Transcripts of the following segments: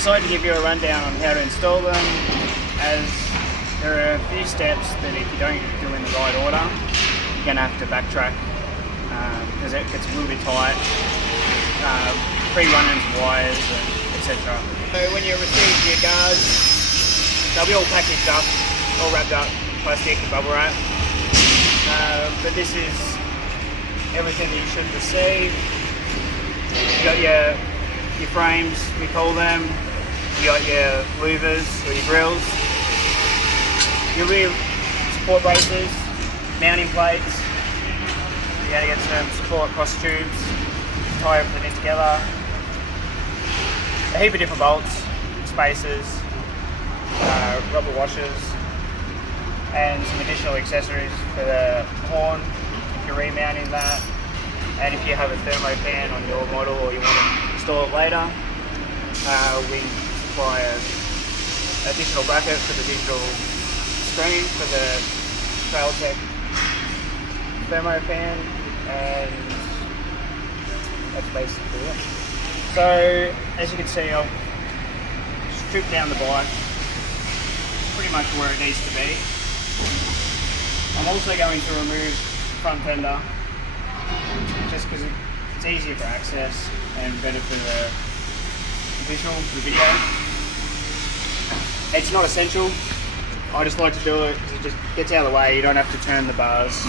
decided to give you a rundown on how to install them, as there are a few steps that if you don't do in the right order, you're going to have to backtrack because it gets a little bit tight, pre-run into wires, and etc. So when you receive your guards, they'll be all packaged up, all wrapped up, plastic, bubble wrap. But this is everything that you should receive. You got your frames, we call them. You got your louvers or your grills. Your rear support braces, mounting plates. You gotta get some support cross tubes, tie everything together. A heap of different bolts, spacers, rubber washers, and some additional accessories for the horn if you're remounting that, and if you have a Thermo Fan on your model or you want to install it later, we supply an additional bracket for the digital screen for the Trailtech Thermo Fan, and that's basically it. So as you can see, I've stripped down the bike pretty much where it needs to be. I'm also going to remove front fender just because it's easier for access and better for the visual, the video. It's not essential. I just like to do it because it just gets out of the way. You don't have to turn the bars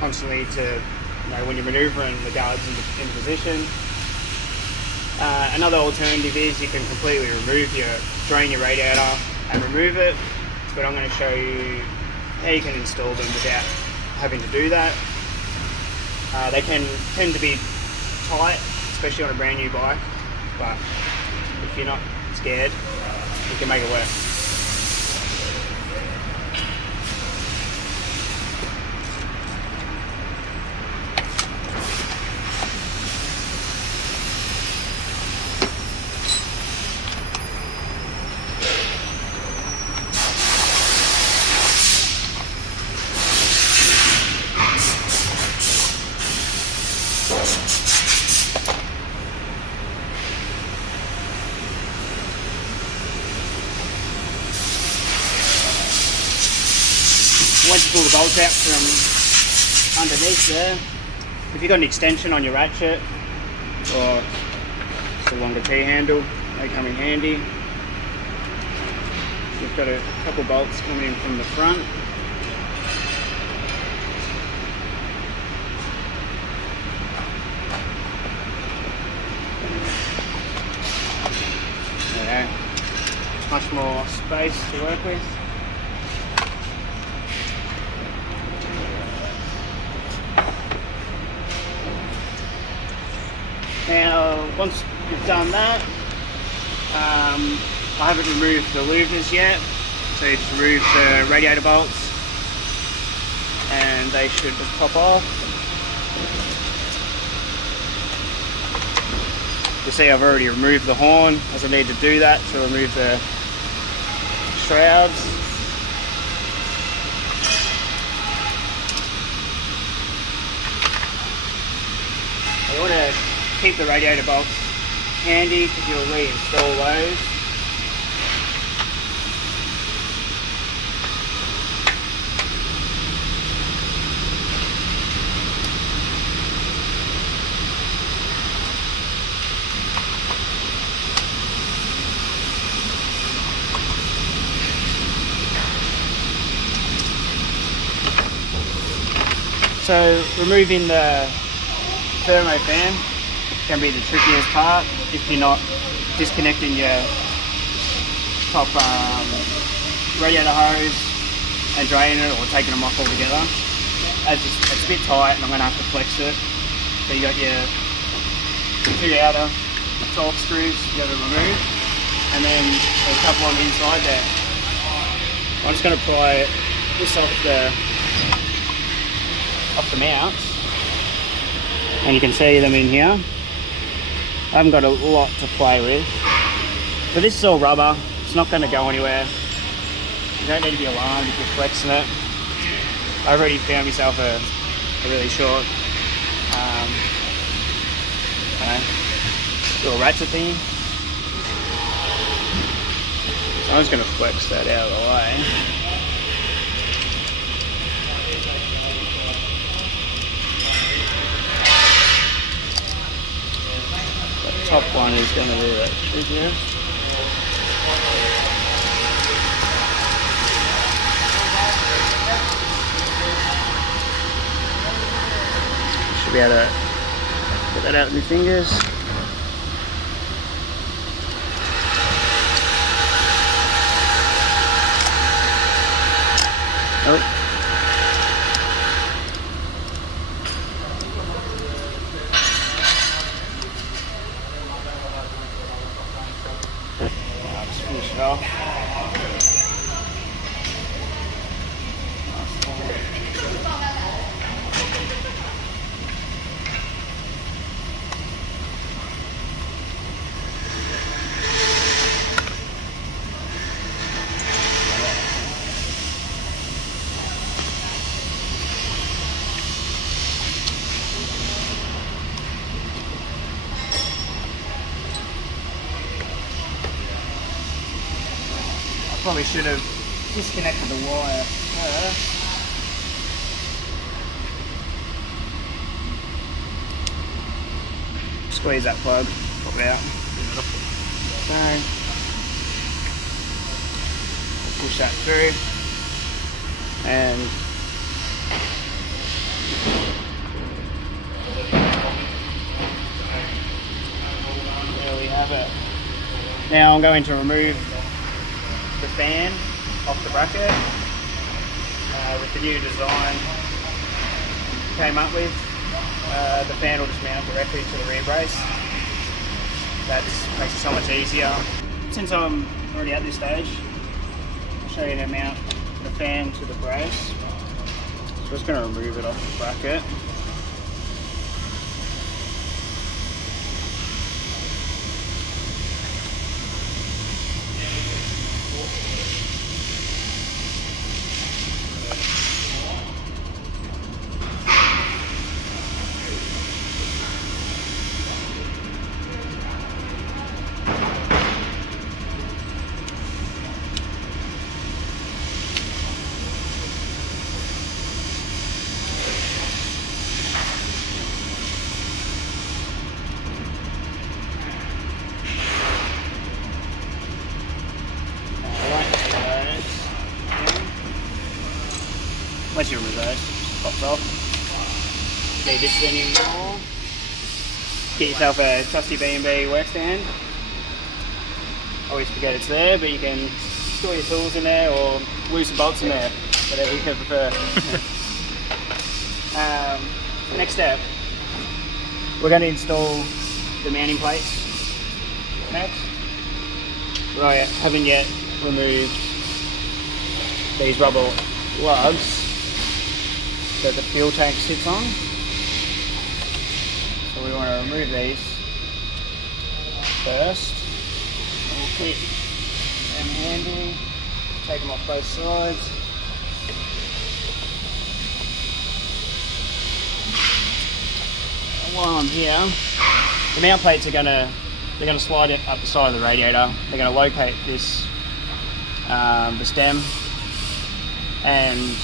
constantly to, you know, when you're manoeuvring the guards into position. Another alternative is you can completely drain your radiator and remove it, but I'm going to show you how you can install them without having to do that. They can tend to be tight, especially on a brand new bike, but if you're not scared, you can make it work. Once you pull the bolts out from underneath there, if you've got an extension on your ratchet or just a longer T-handle, they come in handy. You've got a couple bolts coming in from the front. There, much more space to work with. Now, once you've done that, I haven't removed the louvers yet, so you just remove the radiator bolts and they should just pop off. You see I've already removed the horn, as I need to do that to remove the shrouds. You want to keep the radiator bolts handy because you'll reinstall those. So removing the Thermo Fan can be the trickiest part if you're not disconnecting your top radiator hose and draining it or taking them off altogether. It's a bit tight and I'm going to have to flex it. So you got your two outer torque screws you got to remove, and then there's a couple on the inside there. I'm just going to pry this off the mount, and you can see them in here. I haven't got a lot to play with, but this is all rubber. It's not going to go anywhere. You don't need to be alarmed if you're flexing it. I've already found myself a really short little ratchet thing. I was going to flex that out of the way. The top one is going to be that trickiest. Should be able to get that out with my fingers. Oh. I'll just finish it off. Probably should have disconnected the wire first. Squeeze that plug, pop it out. So, push that through, and there we have it. Now I'm going to remove the fan off the bracket with the new design came up with. The fan will just mount directly to the rear brace. That makes it so much easier. Since I'm already at this stage, I'll show you how to mount the fan to the brace. So I'm just going to remove it off the bracket. Unless you remove those, just pops off. Need this anymore. Get yourself a trusty B&B workstand. Always forget it's there, but you can store your tools in there or glue some bolts in there, whatever you can prefer. Next step, we're going to install the mounting plates next. I haven't yet removed these rubber lugs that the fuel tank sits on. So we want to remove these first. We'll keep them handy, take them off both sides. And while I'm here, the mount plates are they're gonna slide it up the side of the radiator. They're gonna locate this, the stem, and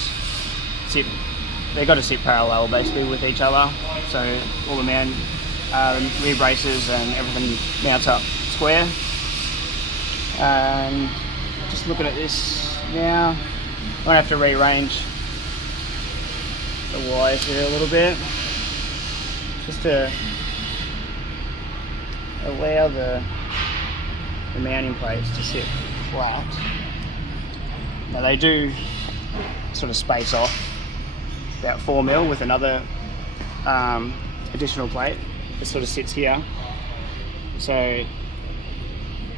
they've got to sit parallel basically with each other, so all the rear braces and everything mounts up square. Just looking at this now, I'm going to have to rearrange the wires here a little bit just to allow the mounting plates to sit flat. Now they do sort of space off about 4mm with another additional plate that sort of sits here. So,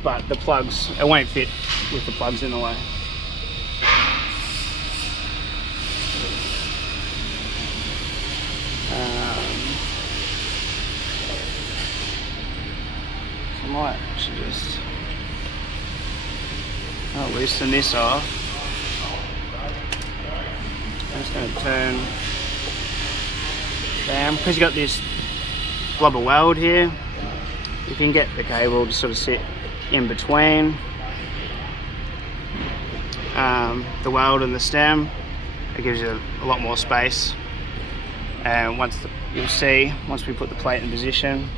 but the plugs, it won't fit with the plugs in the way. So I might actually just loosen this off. I'm just going to turn down, because you've got this blubber weld here, you can get the cable to sort of sit in between. the weld and the stem. It gives you a lot more space, and you'll see once we put the plate in position,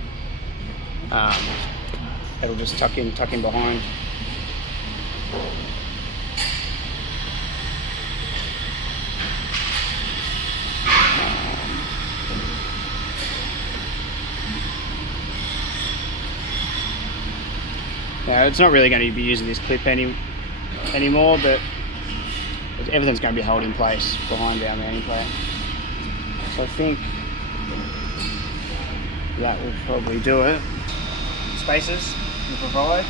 it'll just tuck in behind. Now it's not really going to be using this clip anymore, but everything's going to be held in place behind our mounting plate. So I think that will probably do it. Spacers we provide.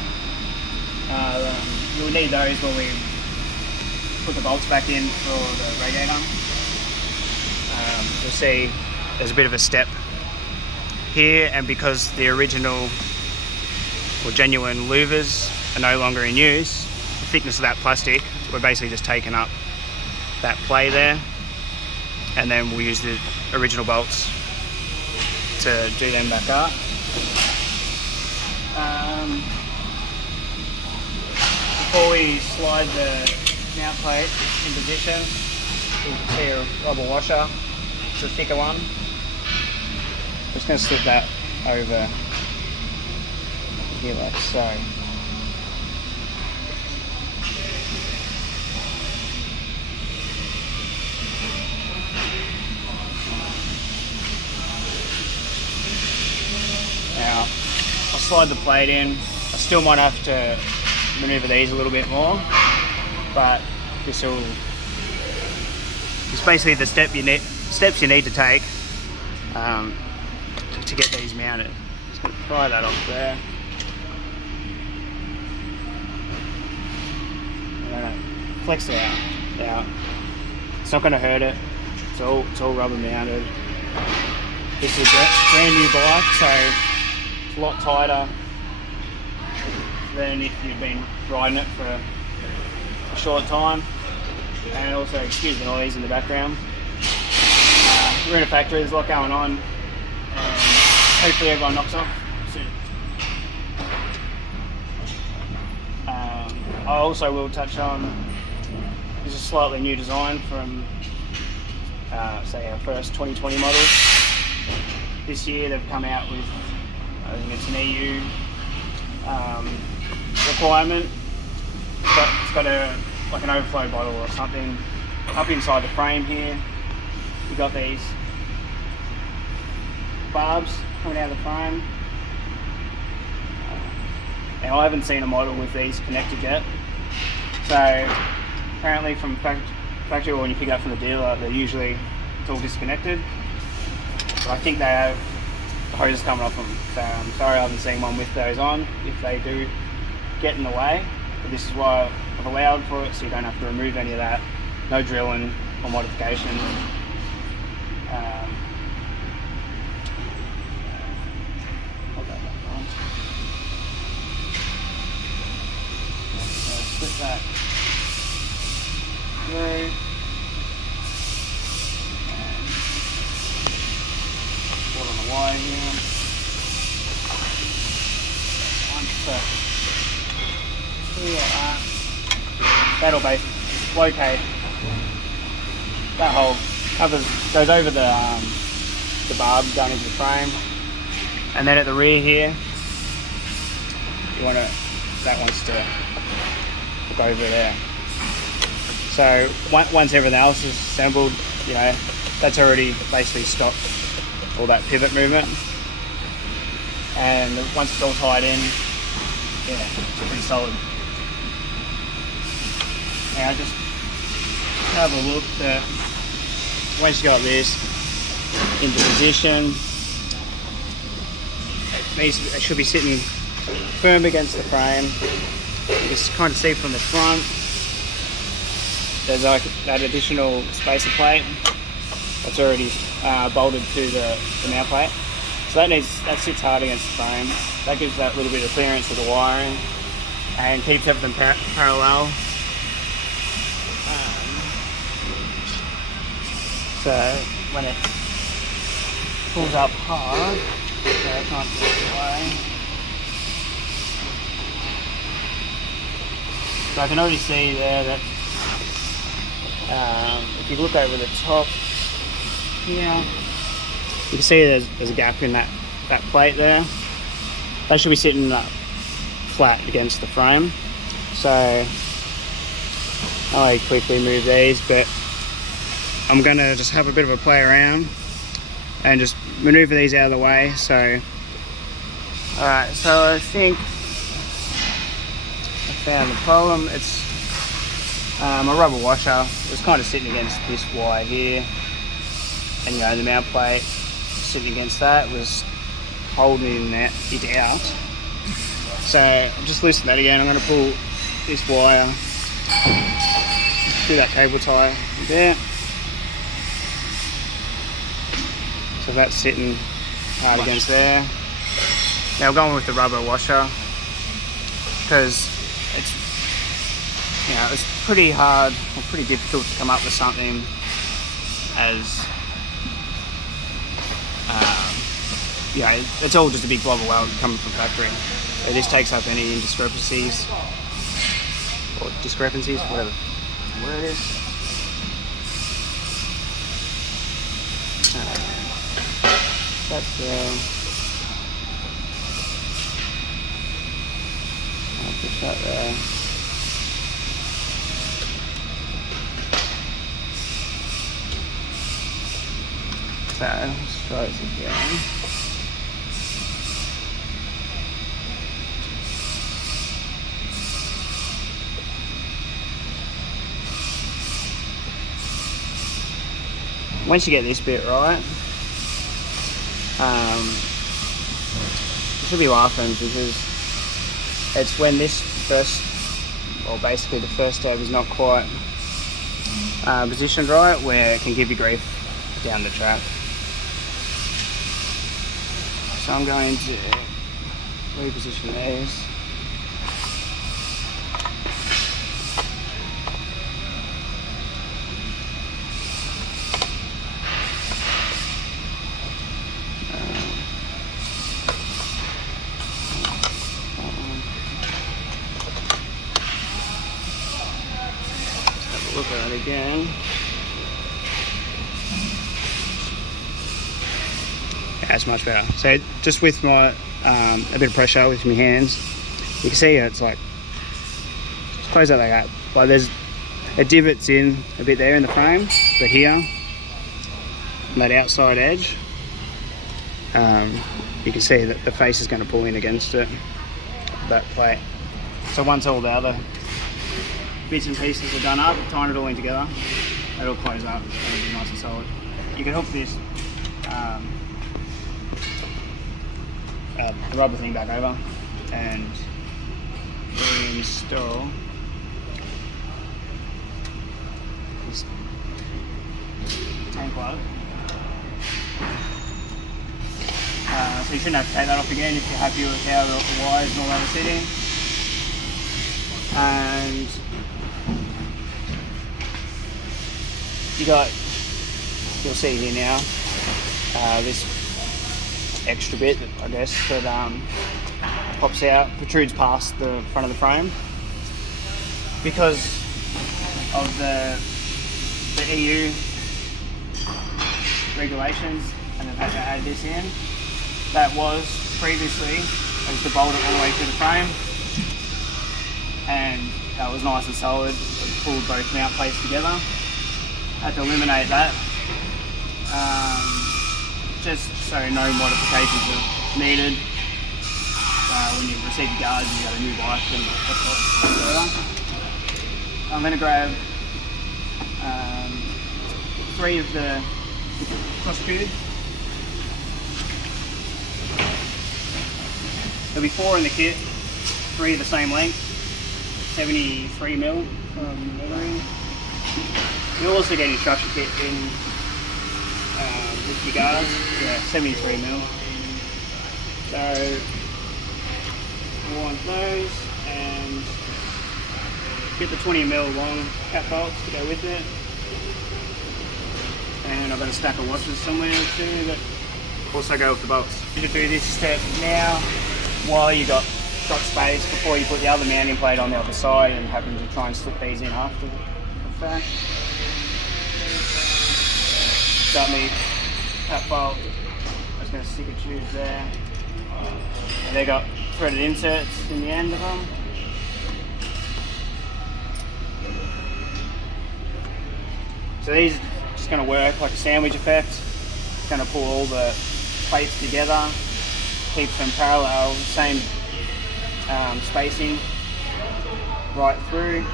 You'll need those when we put the bolts back in for the radiator. You'll see there's a bit of a step here, and because the original or genuine louvers are no longer in use, the thickness of that plastic, we're basically just taking up that play there, and then we'll use the original bolts to do them back up. Before we slide the mount plate in position, you can see a rubber washer. It's a thicker one. I'm just going to slip that over here like so. Now, I'll slide the plate in. I still might have to maneuver these a little bit more, but it's basically the steps you need to take to get these mounted. Just going to pry that off there. Flex it out. Now, it's not going to hurt it. It's all rubber mounted. This is a brand new bike, so it's a lot tighter than if you've been riding it for a short time. And also, excuse the noise in the background. We're in a factory, there's a lot going on. Hopefully everyone knocks off soon. I also will touch on, this is a slightly new design from say our first 2020 model. This year they've come out with, I think it's an EU requirement. It's got like an overflow bottle or something up inside the frame here. You've got these barbs coming out of the frame. Now I haven't seen a model with these connected yet. So apparently from factory or when you pick up from the dealer, it's all disconnected. But I think they have the hoses coming off them. So I'm sorry I haven't seen one with those on, if they do get in the way. But this is why I've allowed for it, so you don't have to remove any of that. No drilling or modification. Split that through. Put on the wire here. That'll basically locate that hole, goes over the barb going into the frame, and then at the rear here, that wants to hook over there. So once everything else is assembled, that's already basically stopped all that pivot movement, and once it's all tied in, it's pretty solid. Now just have a look. Once you got this into position, it should be sitting firm against the frame. You can kind of see from the front, there's like that additional spacer plate that's already bolted to the mount plate. So that sits hard against the frame. That gives that little bit of clearance with the wiring and keeps everything parallel. So when it pulls up hard, so I can't get it away. So I can already see there that If you look over the top here, you can see there's a gap in that plate there. That should be sitting flat against the frame. So I quickly move these, but I'm gonna just have a bit of a play around and just maneuver these out of the way. So, alright, so I think I found the problem. It's a rubber washer. It's kind of sitting against this wire here, and the mount plate sitting against that was holding it out. So I'll just loosen that again. I'm going to pull this wire through that cable tie there. So that's sitting hard against there. Now I'm going with the rubber washer because it's pretty hard or pretty difficult to come up with something as it's all just a big blob of weld coming from factory. So this takes up any discrepancies, whatever the word is. That's I'll push that there. So let's try this again. Once you get this bit right, you should be laughing because it's when this basically the first tab is not quite positioned right where it can give you grief down the track. So I'm going to reposition these. Look at it again. That's much better. So just with my a bit of pressure with my hands, you can see it's like just close that like that. Like there's a divots in a bit there in the frame, but here on that outside edge, you can see that the face is going to pull in against it, that plate. So once all the other bits and pieces are done up, tying it all in together, it'll close up, it'll be nice and solid. You can hook this the rubber thing back over and reinstall this tank plug. So you shouldn't have to take that off again if you're happy with how the wires and all that are sitting. And you'll see here now, this extra bit that I guess that pops out, protrudes past the front of the frame because of the EU regulations, and they've had to add this in. That was previously, I used to bolt it all the way through the frame, and that was nice and solid. It pulled both mount plates together. Had to eliminate that, just so no modifications are needed. When you receive the guards, you got a new bike and whatever. I'm going to grab 3 of the cross tube. There'll be 4 in the kit, 3 of the same length, 73mm from memory. You'll also get instruction kit in with your guards, 73mm. So I want those, and get the 20mm long cap bolts to go with it. And I've got a stack of washers somewhere too that also go with the bolts. You can do this step now while you got space before you put the other mounting plate on the other side and having to try and slip these in after the fact. dummy cut bolt. I'm just going to stick a tube there. And they got threaded inserts in the end of them. So these are just going to work like a sandwich effect. It's going to pull all the plates together, keeps them parallel, same spacing right through.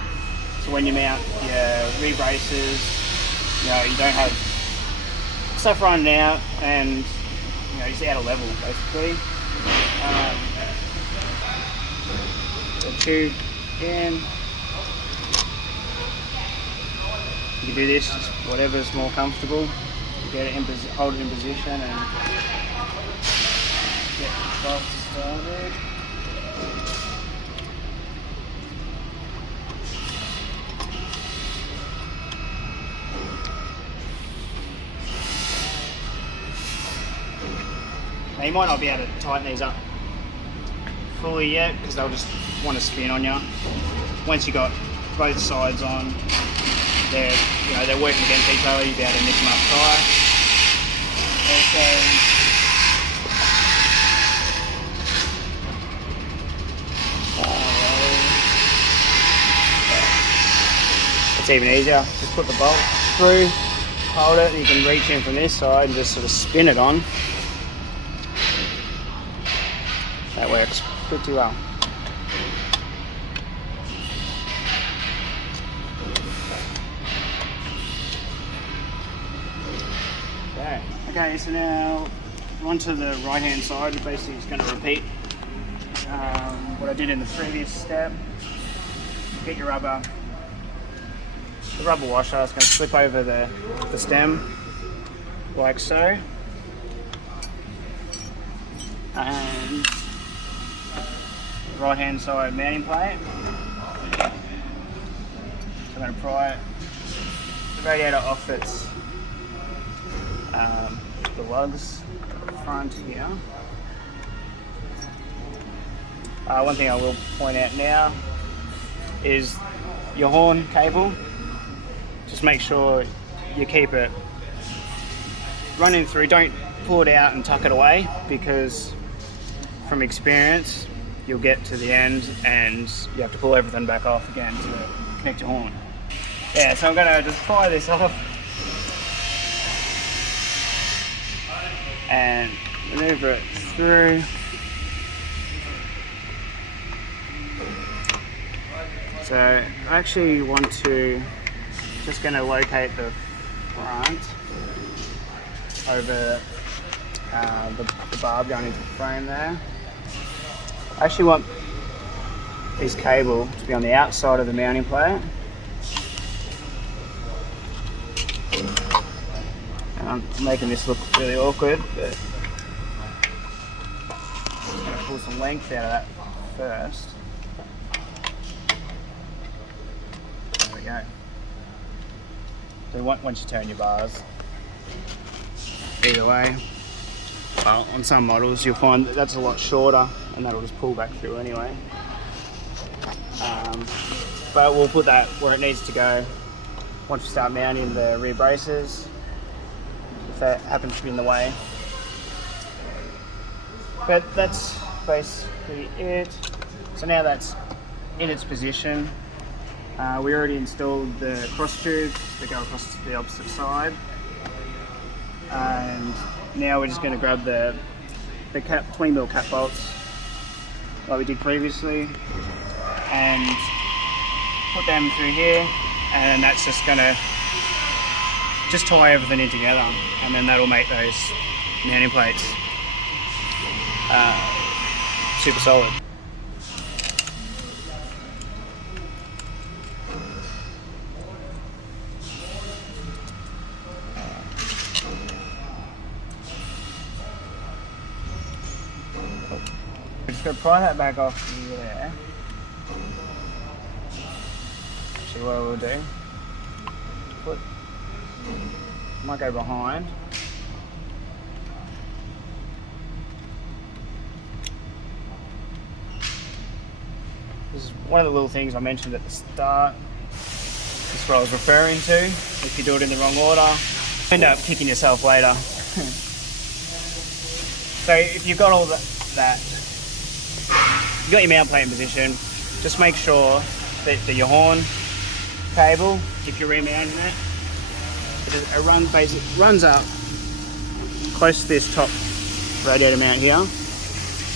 So when you mount your rear braces, you don't have stuff running out and just out of level basically. The tube in. You can do this just whatever's more comfortable. You get it in, hold it in position and get the bolt started. Now you might not be able to tighten these up fully yet because they'll just want to spin on you. Once you got both sides on, they're working against each other. You'll be able to nip them up tight. Also, it's even easier. Just put the bolt through, hold it, and you can reach in from this side and just sort of spin it on. That works pretty well. Okay, so now onto the right hand side, basically it's going to repeat what I did in the previous step. Get your rubber, the rubber washer is going to slip over the stem like so. And right hand side mounting plate. So I'm going to pry the radiator off its the lugs front here. One thing I will point out now is your horn cable. Just make sure you keep it running through. Don't pull it out and tuck it away, because from experience you'll get to the end and you have to pull everything back off again to connect your horn. Yeah, so I'm going to just pry this off and maneuver it through. So I actually want to, just going to locate the front over the barb going into the frame there. I actually want this cable to be on the outside of the mounting plate. And I'm making this look really awkward, but I'm going to pull some length out of that first. There we go. So once you turn your bars, either way, well, on some models you'll find that that's a lot shorter and that'll just pull back through anyway. But we'll put that where it needs to go once we start mounting the rear braces, if that happens to be in the way. But that's basically it. So now that's in its position. We already installed the cross tubes that go across to the opposite side. And now we're just going to grab the twin mill cap bolts like we did previously and put them through here, and that's just going to just tie everything in together, and then that'll make those mounting plates super solid. We're just going to pry that back off there. Actually, what we'll do, might go behind. This is one of the little things I mentioned at the start. This is what I was referring to. If you do it in the wrong order, End up kicking yourself later. So if you've got all that, you've got your mount plate in position, just make sure that your horn cable, if you're remounting it runs up close to this top radiator mount here,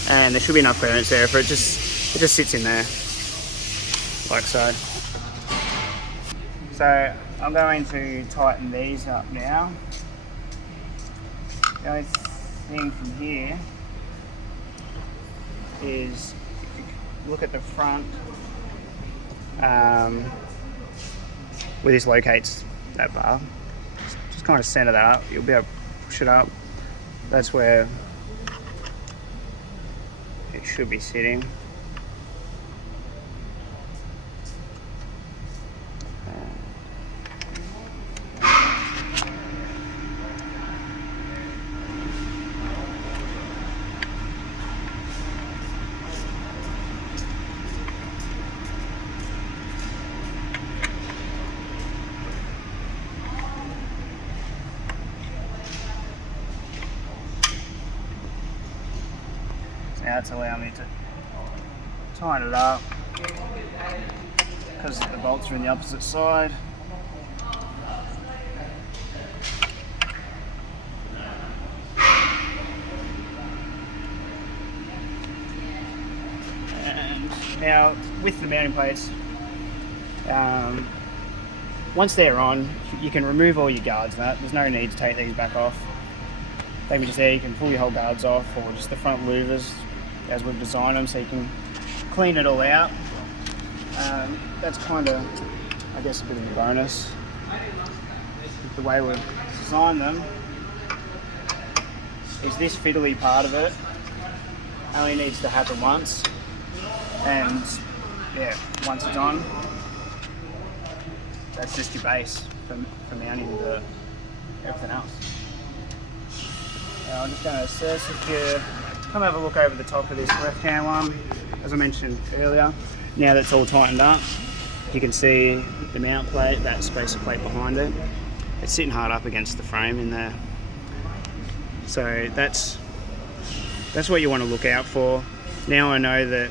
and there should be enough clearance there for it just sits in there like so. So I'm going to tighten these up now. The only thing from here is, if you look at the front, where this locates that bar, just kind of center that up. You'll be able to push it up. That's where it should be sitting. Now it's allowing me to tighten it up because the bolts are in the opposite side. And now with the mounting plates, once they're on, you can remove all your guards and that. There's no need to take these back off. They can just there, you can pull your whole guards off, or just the front louvers as we've designed them, so you can clean it all out. That's kind of, I guess, a bit of a bonus with the way we've designed them. Is this fiddly part of it only needs to happen once, and yeah, once it's on, that's just your base for mounting everything else. Now I'm just going to assess if you come have a look over the top of this left-hand one. As I mentioned earlier, now that's all tightened up, you can see the mount plate, that spacer plate behind it. It's sitting hard up against the frame in there. So that's what you want to look out for. Now I know that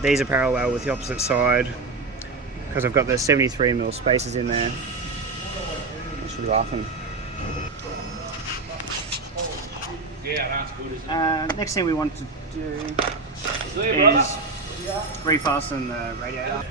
these are parallel with the opposite side because I've got the 73mm spacers in there. I should be laughing. Yeah, that's good, isn't it? Next thing we want to do is refasten the radiator.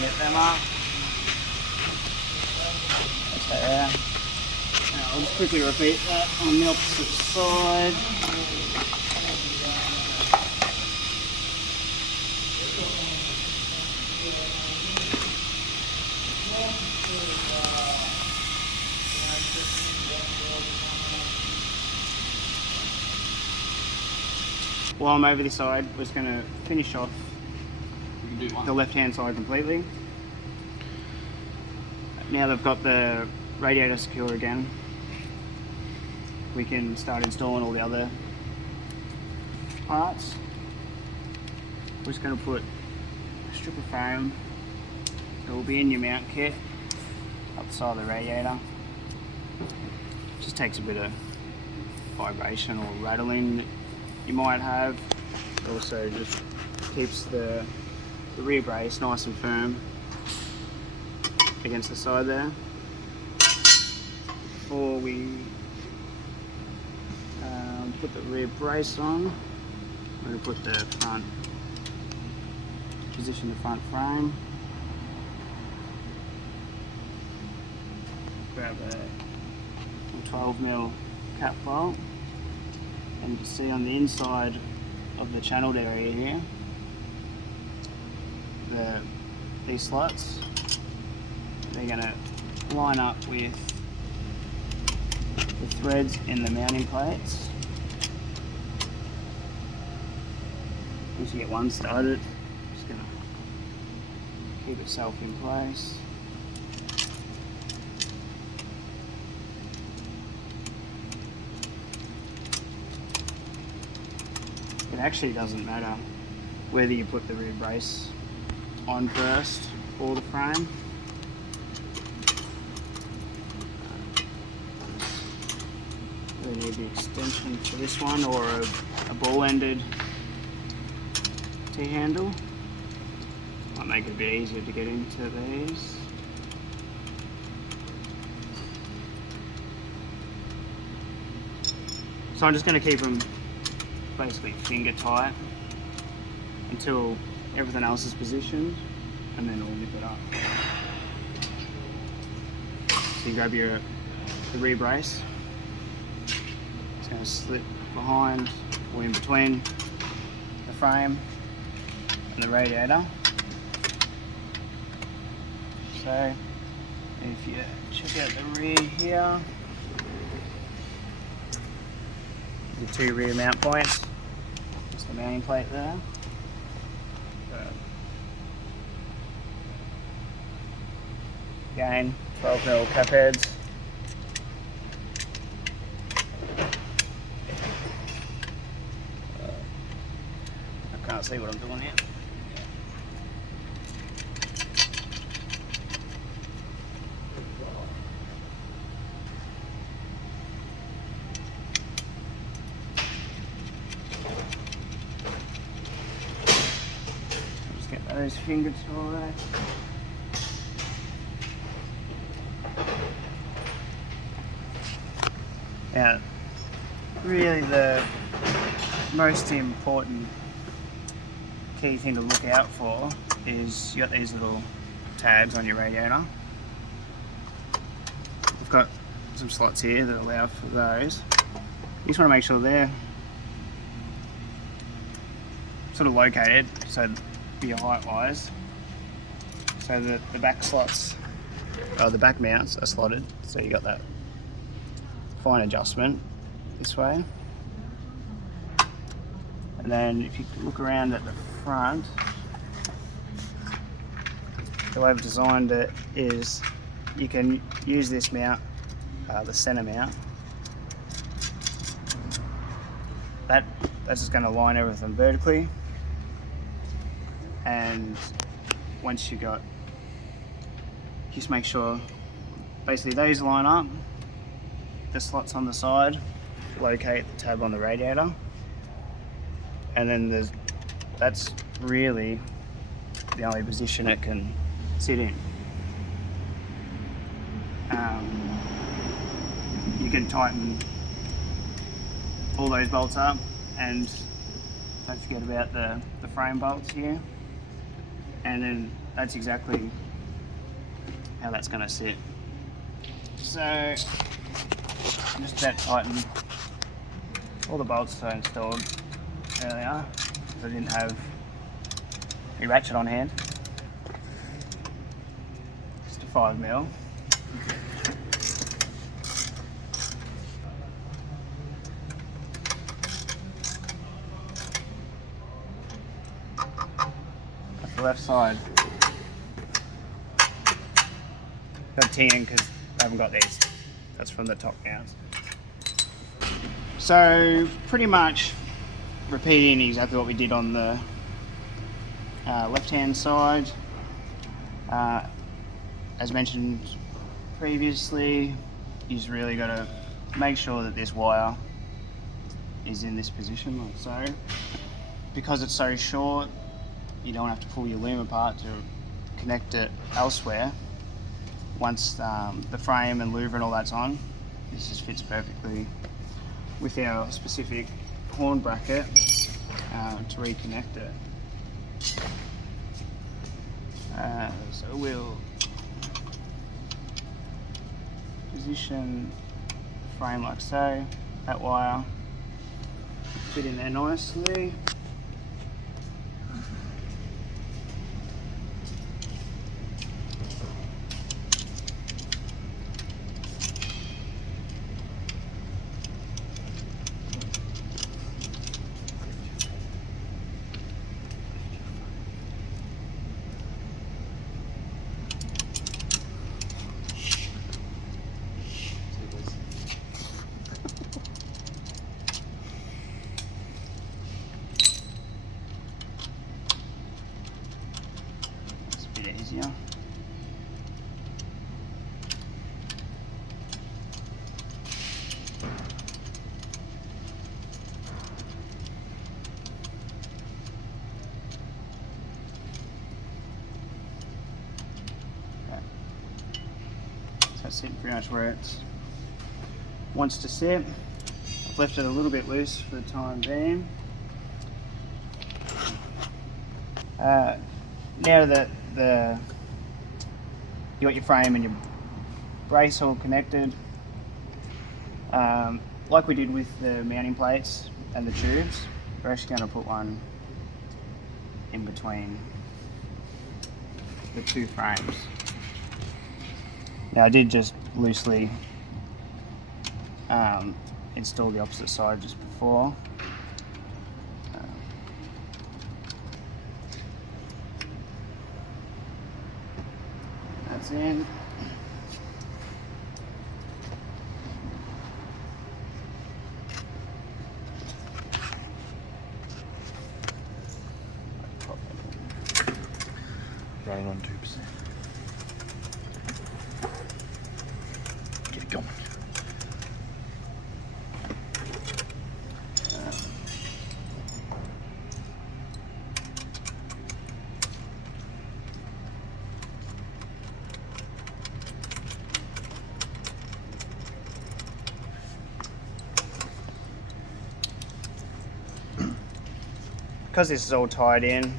Get them up. Okay, there. Now I'll just quickly repeat that on the opposite side. While I'm over this side, we're just going to finish off the left-hand side completely. Now they've got the radiator secure again, we can start installing all the other parts. We're just going to put a strip of foam that will be in your mount kit up the side of the radiator. Just takes a bit of vibration or rattling that you might have. Also just keeps the rear brace nice and firm against the side there. Before we put the rear brace on, we're going to put the front, position the front frame, grab a 12mm cap bolt, and you can see on the inside of the channeled area here, these slots, they're going to line up with the threads in the mounting plates. Once you get one started, just gonna keep itself in place. It actually doesn't matter whether you put the rear brace on first or the frame. We need the extension for this one, or a ball-ended T-handle. Might make it a bit easier to get into these. So I'm just going to keep them basically finger tight until everything else is positioned, and then I'll nip it up. So you grab the rear brace. It's going to slip behind or in between the frame and the radiator. So if you check out the rear here, the two rear mount points. Just the mounting plate there. Again, 12mm cap heads. I can't see what I'm doing here. Just get those finger tight. Now, really the most important key thing to look out for is you got these little tabs on your radiator. We've got some slots here that allow for those. You just want to make sure they're sort of located so for your height wise, so that the back slots, the back mounts are slotted, so you got that fine adjustment this way. And then if you look around at the front, the way I've designed it is you can use this mount, the center mount. That's just going to line everything vertically, and once you got, just make sure basically those line up. The slots on the side locate the tab on the radiator, and then that's really the only position it can sit in. You can tighten all those bolts up, and don't forget about the frame bolts here, and then that's exactly how that's going to sit. So just about tighten all the bolts I installed earlier because I didn't have a ratchet on hand. Just a 5mm. That's the left side. Got T in because I haven't got these. That's from the top mounts. So pretty much repeating exactly what we did on the left hand side. As mentioned previously, you've really got to make sure that this wire is in this position like so. Because it's so short, you don't have to pull your loom apart to connect it elsewhere. Once the frame and louver and all that's on, this just fits perfectly with our specific horn bracket to reconnect it. So we'll position the frame like so, that wire fit in there nicely. easier. So it's sitting pretty much where it wants to sit. I've left it a little bit loose for the time being. Now that you got your frame and your brace all connected, like we did with the mounting plates and the tubes, we're actually going to put one in between the two frames. Now I did just loosely install the opposite side just before. That's in. Running on 2%. Get it going. Because this is all tied in,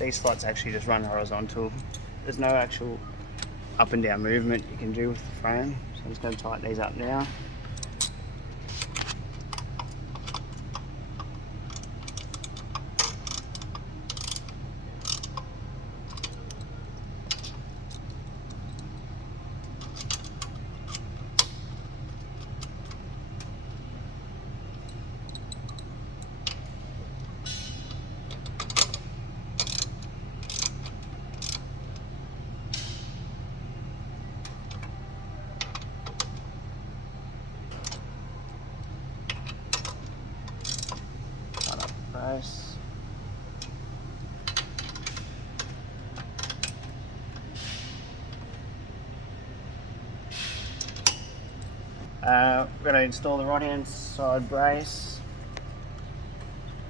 these slots actually just run horizontal. There's no actual up and down movement you can do with the frame. So I'm just going to tighten these up now. Brace. We're going to install the right hand side brace,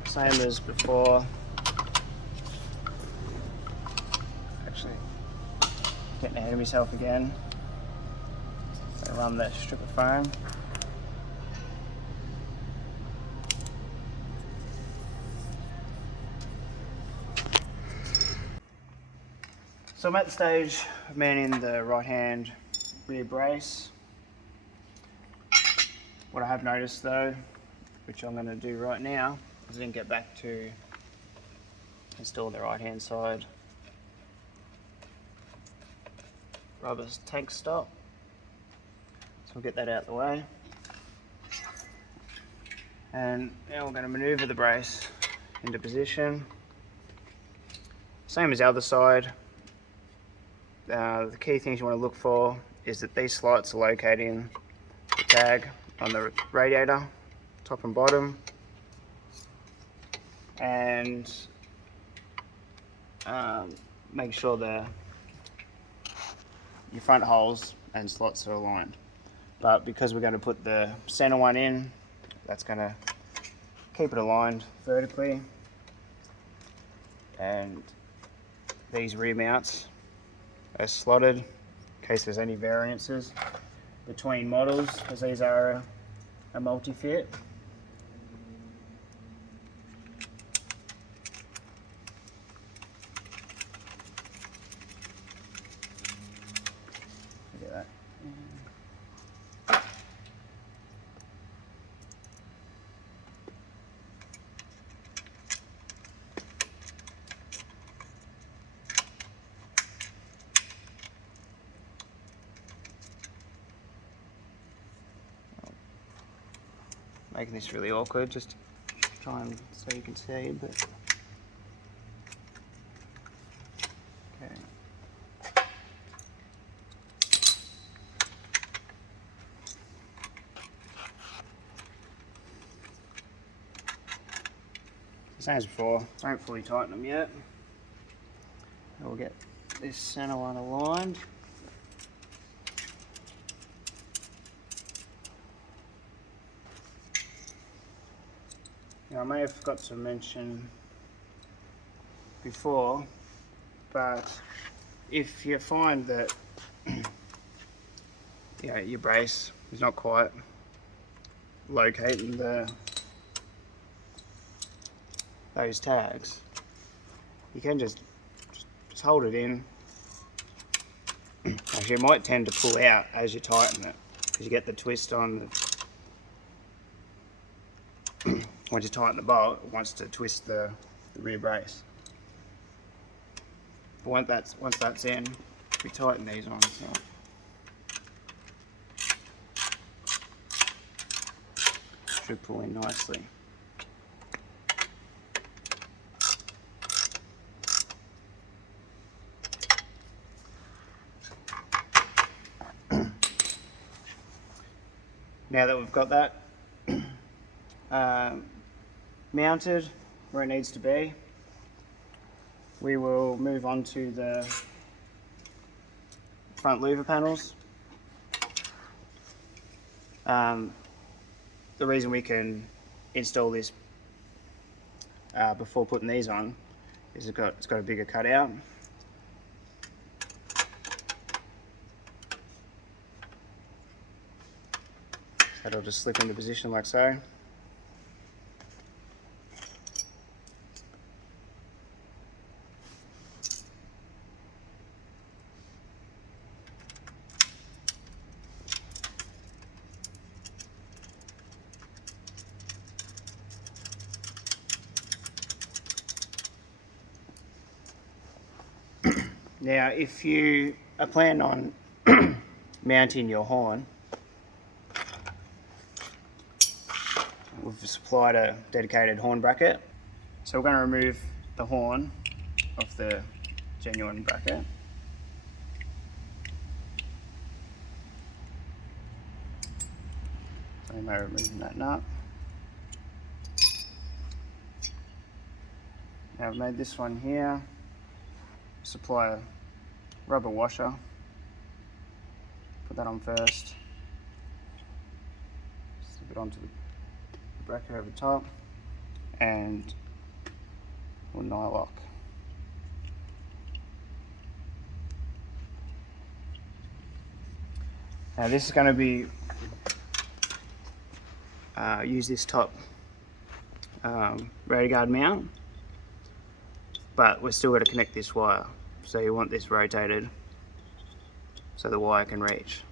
same as before. Actually, getting ahead of myself again. So run that strip of foam. So I'm at the stage of mounting the right hand rear brace. What I have noticed though, which I'm going to do right now, is then get back to install the right hand side rubber tank stop. So we'll get that out of the way. And now we're going to maneuver the brace into position. Same as the other side. The key things you want to look for is that these slots are located in the tag on the radiator, top and bottom, and make sure your front holes and slots are aligned. But because we're going to put the center one in, that's going to keep it aligned vertically, and these rear mounts are slotted in case there's any variances between models, because these are a multi-fit. Look at that. Making this really awkward, just to try and so you can see, but okay. Same as before, don't fully tighten them yet. We'll get this center one aligned. Now I may have forgot to mention before, but if you find that your brace is not quite locating those tags, you can just hold it in. Actually, it might tend to pull out as you tighten it, because you get the twist on once you tighten the bolt, it wants to twist the rear brace. But once that's in, we tighten these on. So. Should pull in nicely. Now that we've got that mounted where it needs to be, we will move on to the front louver panels. The reason we can install this before putting these on is it's got a bigger cutout. That'll just slip into position like so. Now, if you are planning on mounting your horn, we've supplied a dedicated horn bracket. So we're going to remove the horn off the genuine bracket. So I'm removing that nut. Now I've made this one here. Supply a rubber washer. Put that on first. Slip it onto the bracket over the top, and we'll nylock. Now this is going to be use this top Radiator Guard mount, but we're still going to connect this wire. So you want this rotated so the wire can reach.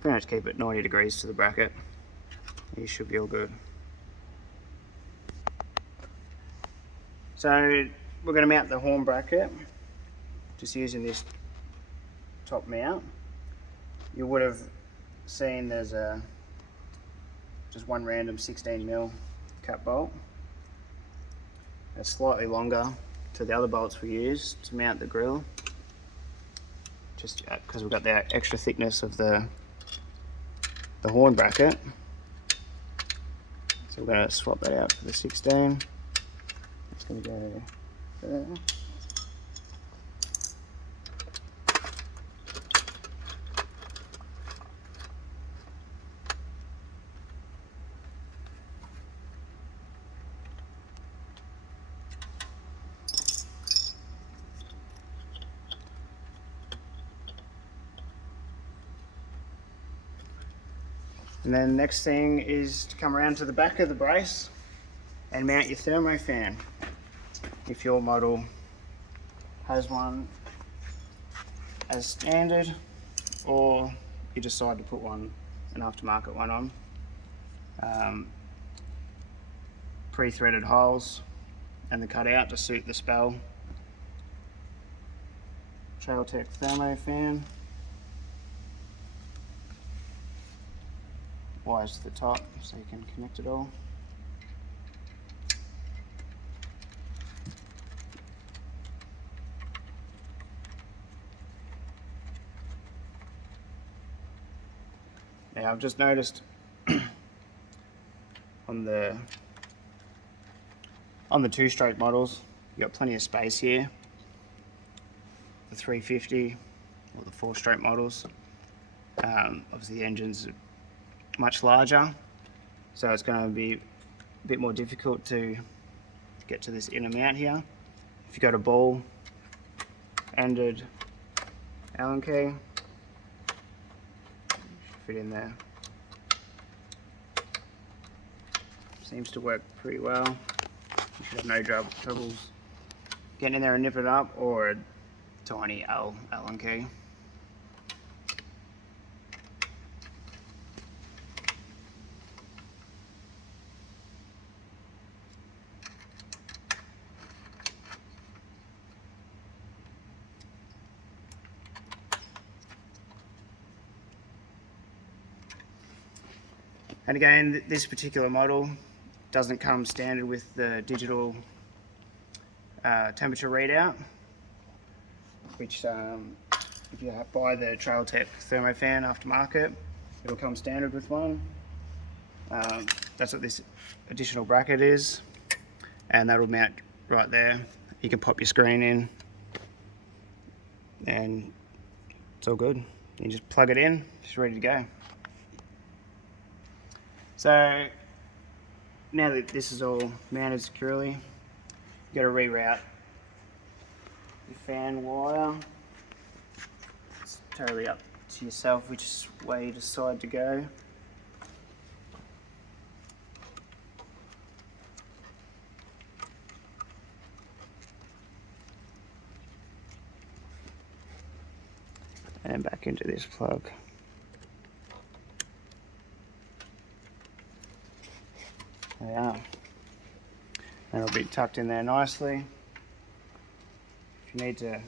Pretty much keep it 90 degrees to the bracket. You should be all good. So we're going to mount the horn bracket just using this top mount. You would have seen there's just one random 16mm cut bolt. It's slightly longer to the other bolts we use to mount the grill, just because we've got the extra thickness of the horn bracket. So we're going to swap that out for the 16. It's going to go there. And then next thing is to come around to the back of the brace and mount your Thermo Fan. If your model has one as standard, or you decide to put an aftermarket one on. Pre-threaded holes and the cutout to suit the spell. Trailtech Thermo Fan. Wires to the top so you can connect it all. Now I've just noticed on the two-stroke models, you've got plenty of space here the 350 or the 4-stroke models. Obviously the engine's much larger, so it's going to be a bit more difficult to get to this inner mount here. If you got a ball-ended Allen key, should fit in there. Seems to work pretty well. You should have no troubles getting in there and nip it up, or a tiny Allen key. And again, this particular model doesn't come standard with the digital temperature readout, which if you buy the Trail Tech Thermo Fan aftermarket, it'll come standard with one. That's what this additional bracket is, and that'll mount right there. You can pop your screen in and it's all good. You just plug it in, it's ready to go. So now that this is all mounted securely, you got to reroute your fan wire. It's totally up to yourself which way you decide to go. And back into this plug. There we are. And it'll be tucked in there nicely. If you need to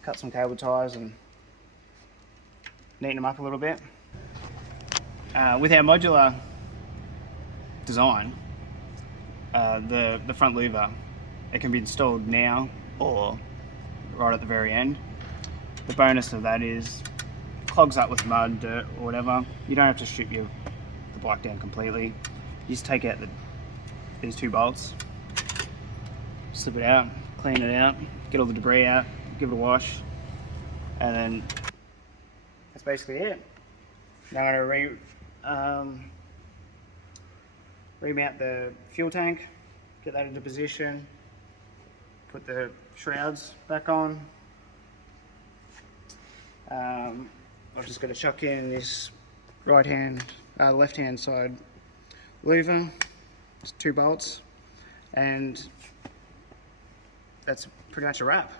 cut some cable ties and neaten them up a little bit. With our modular design, the front louver, it can be installed now or right at the very end. The bonus of that is clogs up with mud, dirt or whatever, you don't have to strip the bike down completely. You just take out these 2 bolts, slip it out, clean it out, get all the debris out, give it a wash, and then that's basically it. Now I'm going to remount the fuel tank, get that into position, put the shrouds back on. I'm just going to chuck in this left-hand side louver, it's 2 bolts, and that's pretty much a wrap.